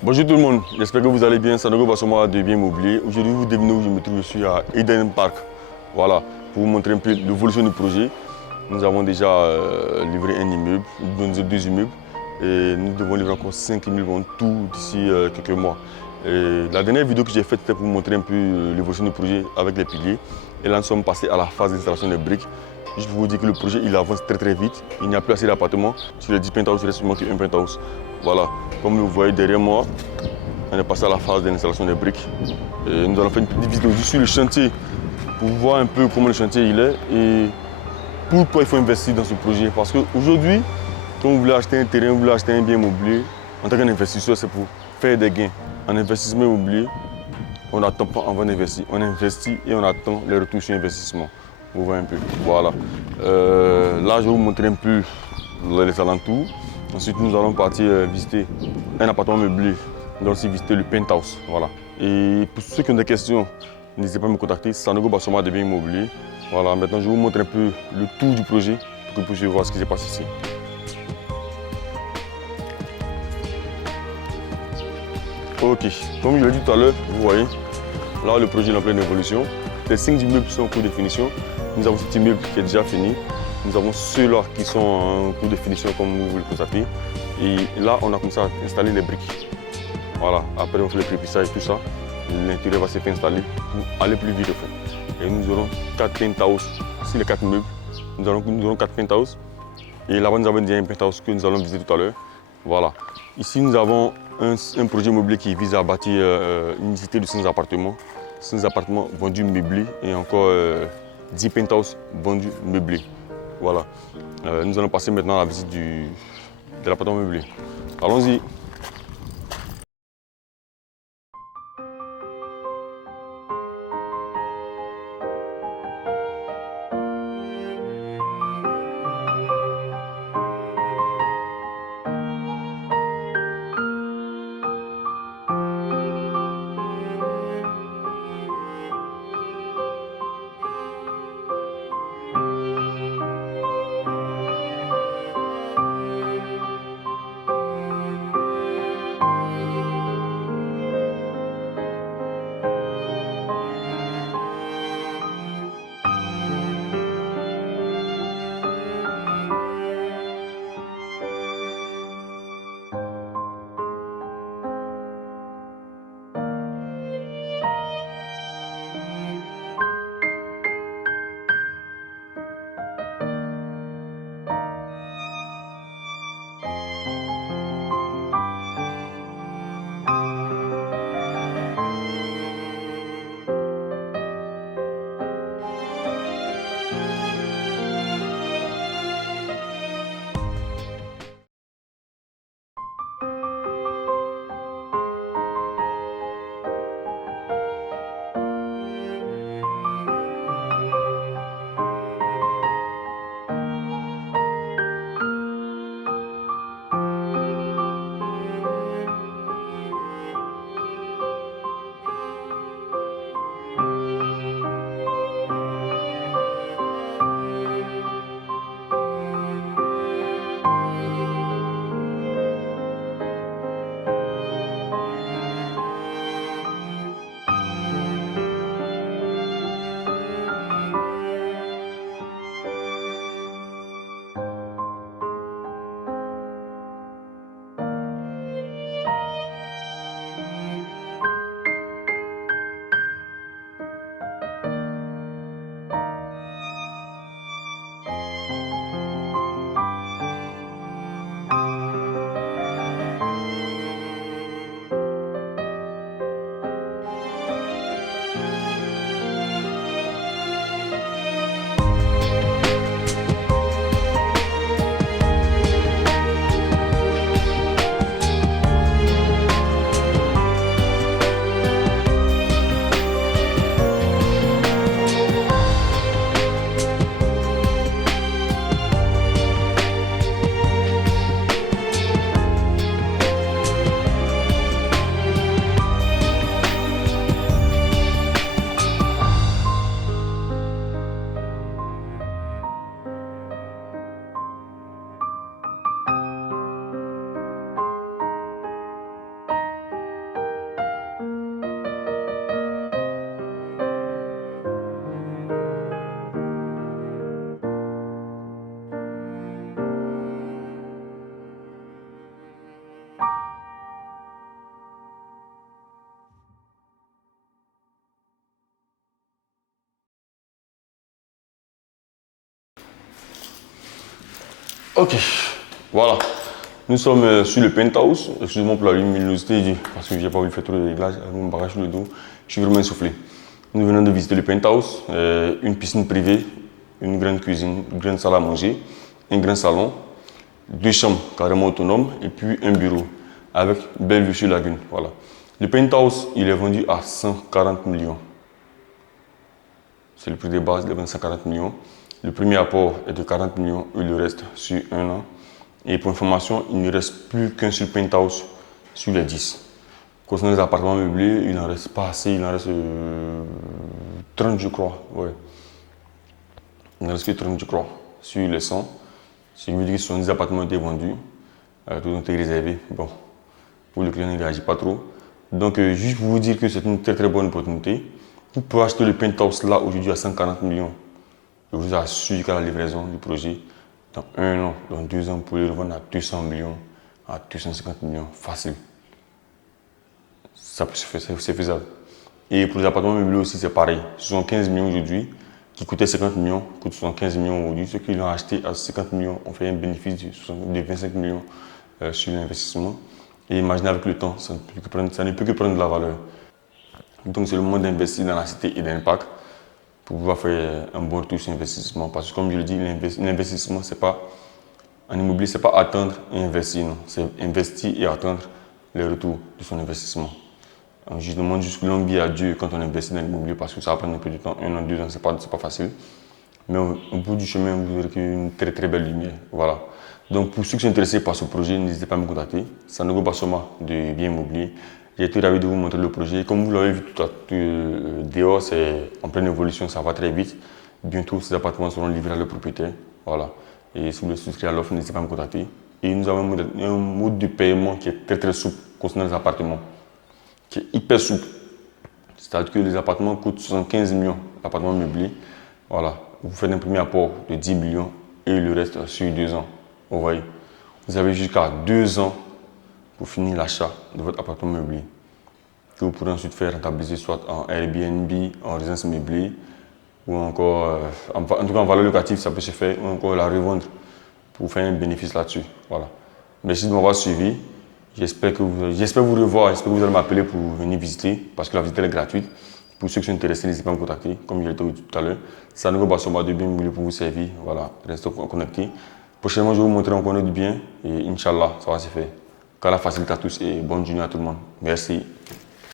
Bonjour tout le monde, j'espère que vous allez bien. Sanogo Bassoma de Bien Immobilier. Aujourd'hui, vous devinez où je me trouve. Je suis à Eden Park. Voilà, pour vous montrer un peu l'évolution du projet. Nous avons déjà livré un immeuble, deux immeubles. Et nous devons livrer encore 5 immeubles en tout d'ici quelques mois. Et la dernière vidéo que j'ai faite, c'était pour vous montrer un peu l'évolution du projet avec les piliers. Et là, nous sommes passés à la phase d'installation des briques. Juste pour vous dire que le projet il avance très vite. Il n'y a plus assez d'appartements. Sur les 10 penthouses, il reste seulement qu'un penthouse. Voilà, comme vous voyez derrière moi, on est passé à la phase d'installation des briques. Et nous allons faire une petite visite aussi sur le chantier pour voir un peu comment le chantier il est et pourquoi il faut investir dans ce projet. Parce qu'aujourd'hui, quand vous voulez acheter un terrain, vous voulez acheter un bien immobilier, en tant qu'investisseur, c'est pour faire des gains. En investissement immobilier, on n'attend pas avant d'investir. On investit et on attend les retours sur investissement. Vous voyez un peu. Voilà. Là, je vais vous montrer un peu les alentours. Ensuite, nous allons partir visiter un appartement meublé. Nous allons aussi visiter le penthouse. Voilà. Et pour ceux qui ont des questions, n'hésitez pas à me contacter. Sanogo Bassoma de Bien Immobilier. Voilà, maintenant je vais vous montrer un peu le tour du projet pour que vous puissiez voir ce qui se passe ici. Ok, comme je l'ai dit tout à l'heure, vous voyez, là le projet est en pleine évolution. Les 5 immeubles sont en cours de finition. Nous avons cet immeuble qui est déjà fini. Nous avons ceux-là qui sont en cours de finition comme vous le constatez. Et là, on a commencé à installer les briques. Voilà, après on fait le prépissage et tout ça. L'intérieur va se faire installer pour aller plus vite. Et nous aurons 4 penthouses sur les 4 meubles. Nous aurons 4 penthouses. Et là-bas, nous avons déjà un penthouse que nous allons visiter tout à l'heure. Voilà. Ici, nous avons un projet immobilier qui vise à bâtir une cité de 100 appartements. 100 appartements vendus meublés et encore 10 penthouses vendus meublés. Voilà. Nous allons passer maintenant à la visite de l'appartement meublé. Allons-y. Ok, voilà. Nous sommes sur le penthouse. Excusez-moi pour la luminosité, parce que j'ai pas envie de faire trop de réglages avec mon bagage sur le dos. Je suis vraiment essoufflé. Nous venons de visiter le penthouse, une piscine privée, une grande cuisine, une grande salle à manger, un grand salon, 2 chambres carrément autonomes et puis un bureau avec belle vue sur la lagune. Voilà. Le penthouse, il est vendu à 140 millions. C'est le prix de base, il est vendu à 140 millions. Le premier apport est de 40 millions et le reste sur un an. Et pour information, il ne reste plus qu'un seul penthouse sur les 10. Concernant les appartements meublés, il n'en reste pas assez, il en reste 30 je crois. Ouais. Il n'en reste que 30 je crois sur les 100. Ce qui veut dire que 70 appartements ont été vendus, tout ont été réservés. Bon, pour le client, il ne réagit pas trop. Donc, juste pour vous dire que c'est une très très bonne opportunité. Vous pouvez acheter le penthouse là aujourd'hui à 140 millions. Je vous assure qu'à la livraison du projet, dans 1 an, dans 2 ans, vous pouvez le revendre à 200 millions, à 250 millions, facile. Ça c'est faisable. Et pour les appartements meublés aussi, c'est pareil. 75 millions aujourd'hui, qui coûtaient 50 millions, coûtent 75 millions aujourd'hui. Ceux qui l'ont acheté à 50 millions ont fait un bénéfice de 25 millions sur l'investissement. Et imaginez avec le temps, ça ne peut que prendre de la valeur. Donc c'est le moment d'investir dans la cité et d'impact pour pouvoir faire un bon retour sur investissement. Parce que comme je le dis, l'investissement, c'est pas, en immobilier, c'est pas attendre et investir, non. C'est investir et attendre les retours de son investissement. Je demande juste longue vie à Dieu quand on investit dans l'immobilier parce que ça va prendre un peu de temps, 1 an, 2 ans, c'est pas facile. Mais au bout du chemin, vous aurez une très très belle lumière. Voilà. Donc pour ceux qui sont intéressés par ce projet, n'hésitez pas à me contacter. Sanogo Bassoma de Bien Immobilier. J'ai été ravi de vous montrer le projet. Comme vous l'avez vu tout à l'heure, dehors, c'est en pleine évolution, ça va très vite. Bientôt, ces appartements seront livrés à leurs propriétaires. Voilà. Et si vous voulez souscrire à l'offre, n'hésitez pas à me contacter. Et nous avons un mode de paiement qui est très très souple concernant les appartements, qui est hyper souple. C'est-à-dire que les appartements coûtent 75 millions, l'appartement meublé. Voilà. Vous faites un premier apport de 10 millions et le reste sur 2 ans. Vous voyez. Vous avez jusqu'à 2 ans pour finir l'achat de votre appartement meublé, que vous pourrez ensuite faire rentabiliser soit en Airbnb, en résidence meublée, ou encore, en tout cas en valeur locative, ça peut se faire, ou encore la revendre pour faire un bénéfice là-dessus. Voilà. Merci de m'avoir suivi. J'espère vous revoir, j'espère que vous allez m'appeler pour venir visiter, parce que la visite est gratuite. Pour ceux qui sont intéressés, n'hésitez pas à me contacter, comme je l'ai dit tout à l'heure. Sanogo Bassoma de Bien Immobilier pour vous servir. Voilà, restez connectés. Prochainement, je vais vous montrer encore du bien et Inch'Allah, ça va se faire. Qu'Allah facilite à tous et bonne journée à tout le monde. Merci.